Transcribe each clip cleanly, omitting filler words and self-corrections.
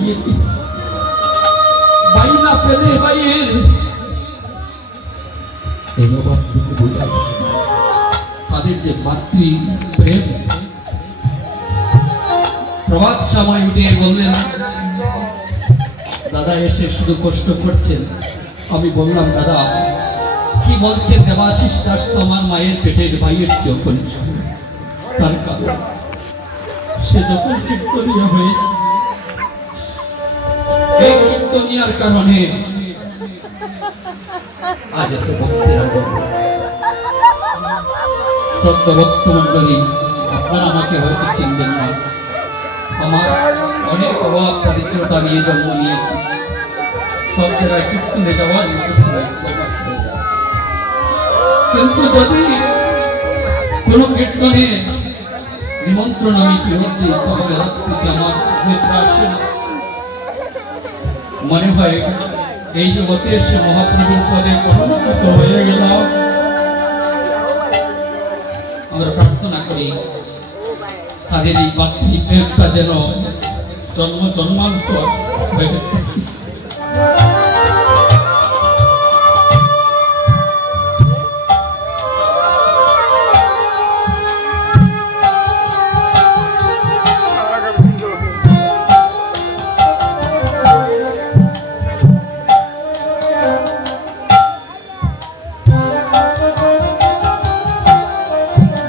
ভাইয়ের ভাই না পেলে ভাইয়ের এই অভাবটুকু বোঝা যায়। তাদের যে মাতৃ প্রেম। প্রভাত সময় উঠে বললেন, দাদা এসে শুধু কষ্ট করছেন। আমি বললাম, দাদা কি বলছেন? দেবাশিস দাস তোমার মায়ের পেটের ভাইয়ের চেয়েও কনিষ্ঠ। তার কারণ সে যখন কীর্তনিয়া হয়েছে, এই কীর্তনিয়ার কারণে আজ এত ভক্তেরা শ্রদ্ধা ভক্ত মন্ডলী, আপনারা আমাকে হয়তো চিনবেন না। আমার অনেক অভাব দারিদ্রতা নিয়ে জন্ম নিয়েছি। সব জায়গায় কীর্তনে যাওয়ার মতো সময় কিন্তু যদি কোনো কীর্তনে নিমন্ত্রণ আমি ফেরত দিই, তবে রাত্রিতে আমার নেত্র আসে না। মনে হয় এই জগতে এসে মহাপ্রভুর পদে পরিণত হয়ে গেলাম। আমরা প্রার্থনা করি তাদের এই মাতৃপ্রেমটা যেন জন্ম জন্মান্তর হয়ে থাকে।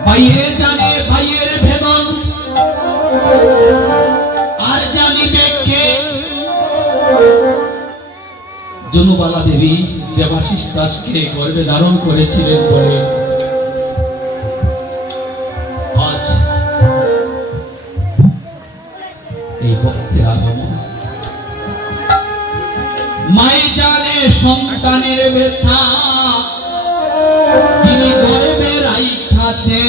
ভাইয়ে জানে ভাইয়ের ভেদন, আর জানিবে কে? জনুবালা দেবী দেবাশিস দাসকে গর্ভে ধারণ করেছিলেন বলে আজ এই ভক্তের আগমন। মাই জানে সন্তানের ব্যথা, যিনি গর্ভে রাইখাছে।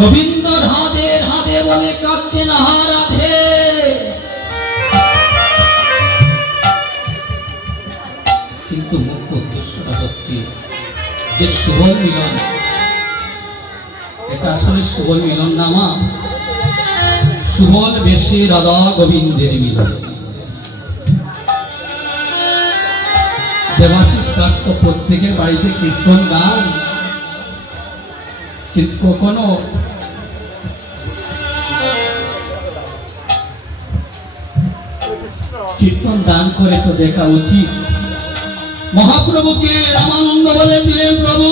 গোবিন্দ রাধে রাধে বলে কাঁদছে না রাধে। কিন্তু মুখ্য উদ্দেশ্যটা হচ্ছে যে সুবল মিলন, এটা আসলে সুবল মিলন না মা, সুবল বেশে রাধা গোবিন্দের মিলন। দেবাশিস দাস তো প্রত্যেকের বাড়িতে কীর্তন গান, কিন্তু কখনো কীর্তন দান করে তো দেখা উচিত। মহাপ্রভুকে রামানন্দ বলেছিলেন, প্রভু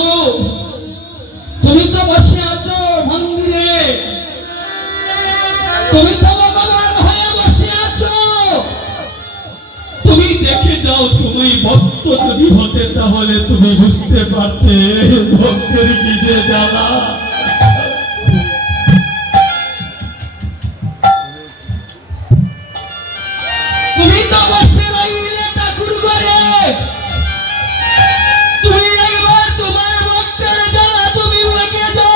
তুমি তো বসে আছো মন্দিরে, তুমি তো ভগবান হয়ে বসে আছো, তুমি দেখে যাও। তুমি ভক্ত যদি হতে তাহলে তুমি বুঝতে পারতে ভক্তের কি যে জ্বালা। তুমি তো বসে রইলে ঠাকুর করে, তুমি একবার তোমার ভক্তের জ্বালা তুমি বুঝে যাও।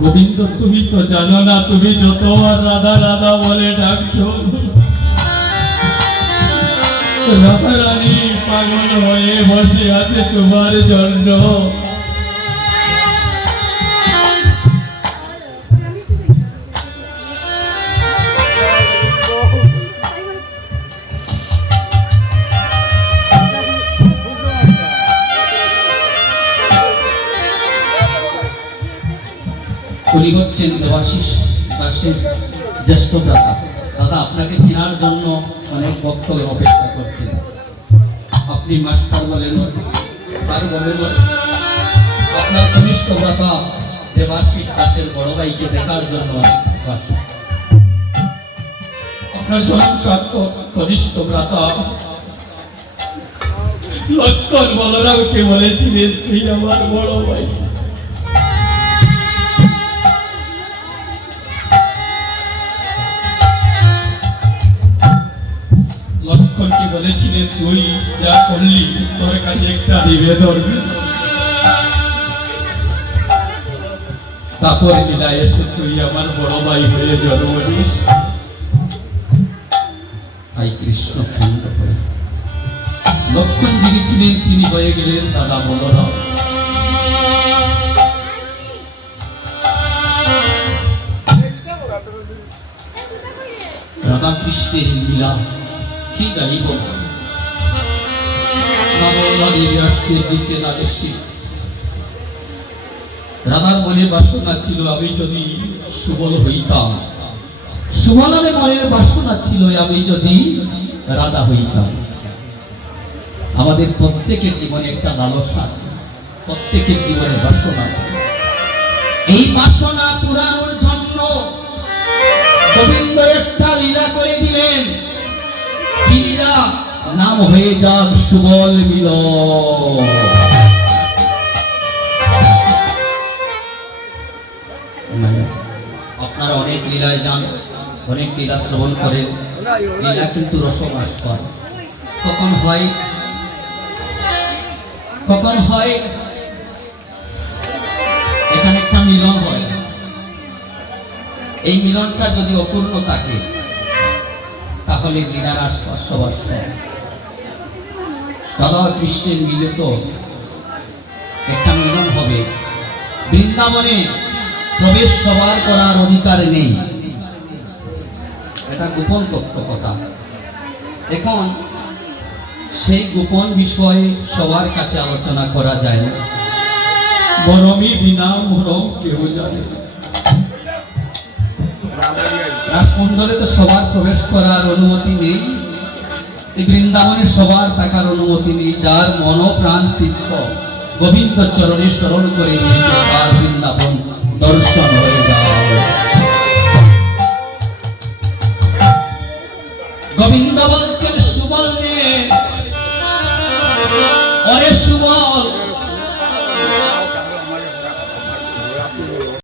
গোবিন্দ তুমি তো জানো না, তুমি যতবার রাধা রাধা বলে ডাকছো, রাধা রানী পাগল হয়ে বসে আছে তোমার জন্য। উনি হচ্ছেন দেবাশিস দাসের জ্যেষ্ঠ ভ্রাতা। দাদা আপনাকে চেনার জন্য অনেক ভক্ত অপেক্ষা করছেন। আপনি মাস্টার বলেন, স্যার বলেন, আপনার কনিষ্ঠ ভ্রাতা দেবাশিস দাসের বড় ভাইকে দেখার জন্য আপনার জনসাধ্য কনিষ্ঠ ভ্রাতা লক্ষণ বলরামকে বলেছিলেন, তুই আমার বড় ভাই। বলেছিলেন তুই যা করলি তোর কাছে একটা নিবেদন। তারপর লীলা এসে তুই আমার বড় ভাই হয়ে জন্ম নিস। তাই কৃষ্ণ খণ্ড করে লক্ষণ যিনি ছিলেন তিনি হয়ে গেলেন দাদা বলরাম। রাধা কৃষ্ণের লীলা কি জানিব নবনারীর দিকে নাগেশী। রাধার মনে বাসনা ছিল আমি যদি সুবল হইতাম, সুবলের মনের বাসনা ছিল আমি যদি রাধা হইতাম। আমাদের প্রত্যেকের জীবনে একটা লালসা আছে, প্রত্যেকের জীবনে বাসনা আছে। এই বাসনা পুরানোর জন্য গোবিন্দ একটা লীলা করে দিলেন। কি লীলা? নাম হয়ে যাক সুবল মিলন। আপনারা অনেক লীলায় যান, অনেক লীলা শ্রবণ করেন, লীলা কিন্তু রসমাস্পদ। কখন হয়, কখন হয় এখানে একটা মিলন হয়। এই মিলনটা যদি অপূর্ণ থাকে তাহলে লীলার আস্বাস রাধা কৃষ্ণের মিলিত একটা মিলন হবে। বৃন্দাবনে প্রবেশ সবার করার অধিকার নেই, এটা গোপন তত্ত্ব কথা। এখন সেই গোপন বিষয় সবার কাছে আলোচনা করা যায় না। মরমী বিনা মরম কেউ জানে। রাসমণ্ডলে তো সবার প্রবেশ করার অনুমতি নেই, বৃন্দাবনে সবার থাকার অনুমতি নেই। যার মন প্রাণ চিত্ত গোবিন্দ চরণে স্মরণ করে নিয়েছে তার বৃন্দাবন দর্শন হয়ে